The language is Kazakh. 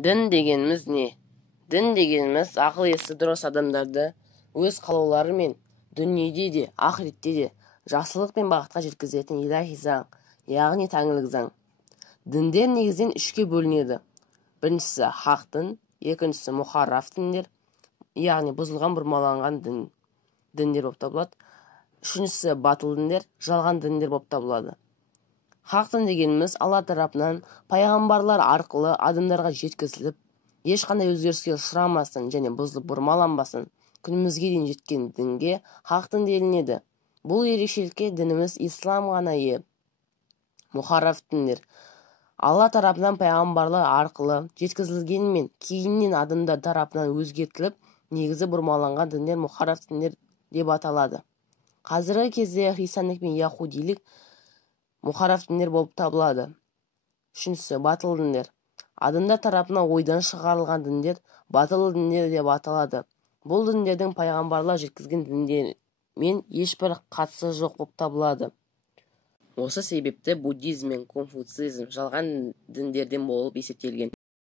Дін дегеніміз не? Дін дегеніміз ақыл-есі дұрыс адамдарды өз қалаулары мен дүниеде де, ақыретте де жақсылық пен бақытқа жеткізетін илахи заң, яғни тәңірлік заң. Діндер негізінен үшке бөлінеді. Біріншісі хақ дін, екіншісі мұхарраф діндер, яғни бұзылған, бұрмаланған діндер болып табылады. Үшіншісі батыл діндер, жалған діндер болып табылады. Хақ дін дегеніміз Алла тарапынан пайғамбарлар арқылы адамдарға жеткізіліп, ешқандай өзгеріске ұшырамасын және бұзылып бұрмаланбасын күнімізге дейін жеткен дінге хақ дін делінеді. Бұл ерекшелікке дініміз ислам ғана ие. Мұхарраф діндер Алла тарапынан пайғамбарлар арқылы жеткізілгенімен кейіннен адамдар тарапынан өзгертіліп, негізі бұрмаланған діндер мұхарраф діндер деп аталады. Қазіргі кезде христиандық пен яһудилік мұхарраф діндер болып табылады. Үшіншісі батыл діндер. Адамдар тарапынан ойдан шығарылған діндер батыл діндер деп аталады. Бұл діндердің пайғамбарлар жеткізген діндермен ешбір қатысы жоқ болып табылады. Осы себепті буддизм мен конфуцизм жалған діндерден болып есептелген.